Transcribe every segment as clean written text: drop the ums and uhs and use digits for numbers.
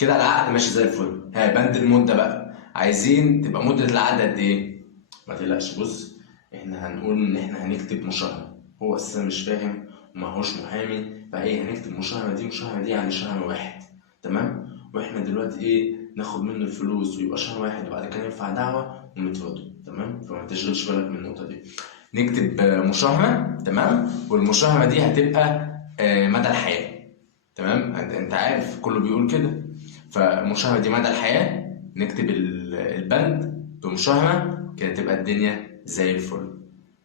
كده العقد ماشي زي الفل. ها بند المده بقى، عايزين تبقى مده العقد قد ايه؟ ما تقلقش، بص احنا هنقول ان احنا هنكتب مشاهمه. هو اساسا مش فاهم وماهوش محامي، فايه هنكتب مشاهمه دي يعني شهر واحد، تمام؟ واحنا دلوقتي ايه، ناخد منه الفلوس ويبقى شهر واحد وبعد كده ينفع دعوه ونتفاضل، تمام؟ فما تشغلش بالك من النقطه دي. نكتب مشاهمه، تمام؟ والمشاهمه دي هتبقى مدى الحياه، تمام؟ انت عارف كله بيقول كده. فمشاهمه دي مدى الحياه، نكتب البند بمشاهمه كده تبقى الدنيا زي الفل،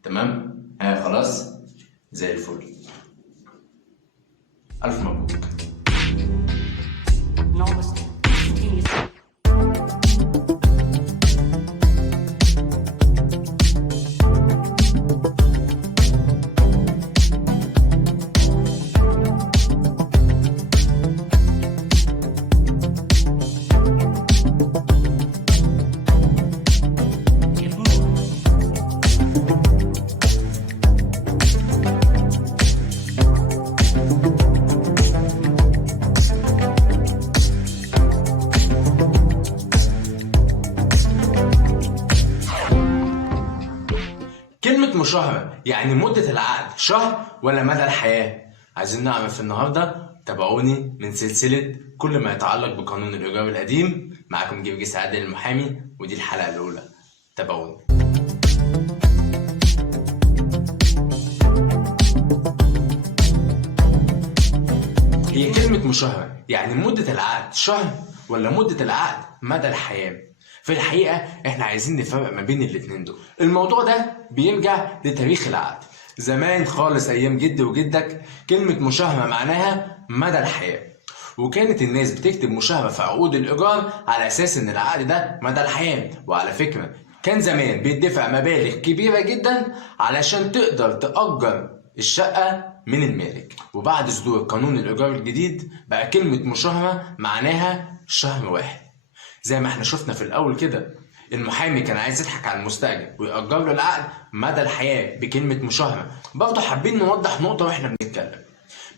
تمام؟ خلاص زي الفل. الف مبروك. كلمة مشاهمة يعني مدة العقد شهر ولا مدى الحياة؟ عايزين نعرف النهاردة. تابعوني من سلسلة كل ما يتعلق بقانون الإيجار القديم. معاكم جرجس عادل المحامي، ودي الحلقة الأولى. تابعوني. هي كلمة مشاهمة يعني مدة العقد شهر ولا مدة العقد مدى الحياة؟ في الحقيقة احنا عايزين نفرق ما بين الاتنين دول. الموضوع ده بيرجع لتاريخ العقد. زمان خالص ايام جدي وجدك كلمة مشاهمة معناها مدى الحياة، وكانت الناس بتكتب مشاهمة في عقود الإيجار على أساس إن العقد ده مدى الحياة. وعلى فكرة كان زمان بيدفع مبالغ كبيرة جدا علشان تقدر تأجر الشقة من المالك. وبعد صدور قانون الإيجار الجديد بقى كلمة مشاهمة معناها شهر واحد. زي ما احنا شفنا في الأول كده، المحامي كان عايز يضحك على المستأجر ويأجر له العقد مدى الحياة بكلمة مشاهمة. برضه حابين نوضح نقطة واحنا بنتكلم.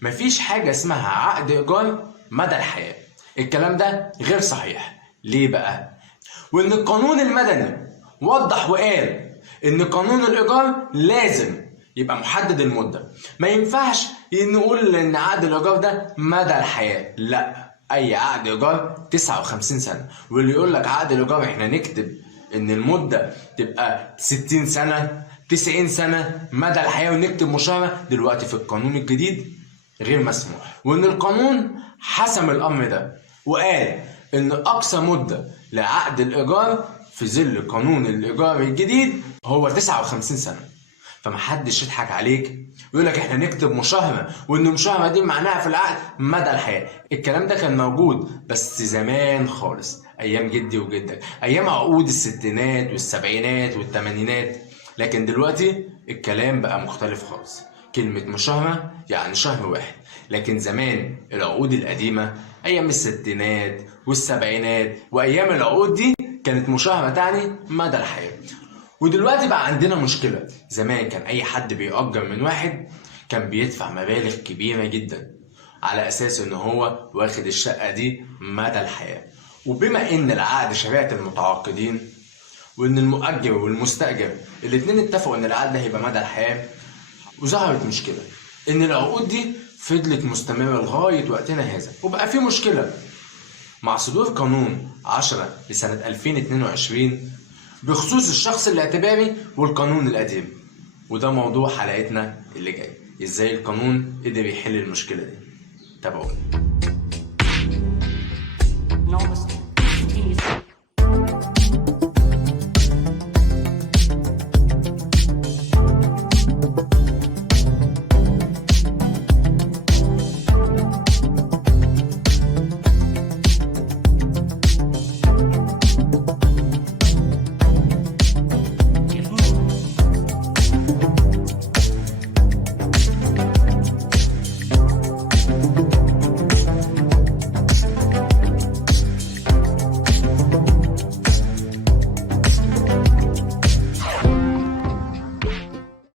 مفيش حاجة اسمها عقد إيجار مدى الحياة. الكلام ده غير صحيح. ليه بقى؟ وإن القانون المدني وضح وقال إن قانون الإيجار لازم يبقى محدد المدة. ما ينفعش نقول إن عقد الإيجار ده مدى الحياة، لا. أي عقد إيجار 59 سنة، واللي يقول لك عقد الإيجار إحنا نكتب إن المدة تبقى 60 سنة 90 سنة مدى الحياة ونكتب مشاهمة، دلوقتي في القانون الجديد غير مسموح. وإن القانون حسم الأمر ده وقال إن أقصى مدة لعقد الإيجار في ظل قانون الإيجار الجديد هو 59 سنة. فمحدش يضحك عليك ويقول لك احنا نكتب مشاهمه وان المشاهمه دي معناها في العقد مدى الحياه. الكلام ده كان موجود بس زمان خالص، ايام جدي وجدك، ايام عقود الستينات والسبعينات والثمانينات. لكن دلوقتي الكلام بقى مختلف خالص. كلمه مشاهمه يعني شهر واحد. لكن زمان العقود القديمه ايام الستينات والسبعينات وايام العقود دي كانت مشاهمه تعني مدى الحياه. ودلوقتي بقى عندنا مشكلة. زمان كان أي حد بيأجر من واحد كان بيدفع مبالغ كبيرة جدا على أساس إن هو واخد الشقة دي مدى الحياة. وبما إن العقد شريعة المتعاقدين وإن المؤجر والمستأجر الاتنين اتفقوا إن العقد ده هيبقى مدى الحياة، وظهرت مشكلة إن العقود دي فضلت مستمرة لغاية وقتنا هذا. وبقى في مشكلة مع صدور قانون 10 لسنة 2022 بخصوص الشخص الاعتباري والقانون القديم. وده موضوع حلقتنا اللي جاي، ازاي القانون قدر يحل المشكلة دي. تابعونا.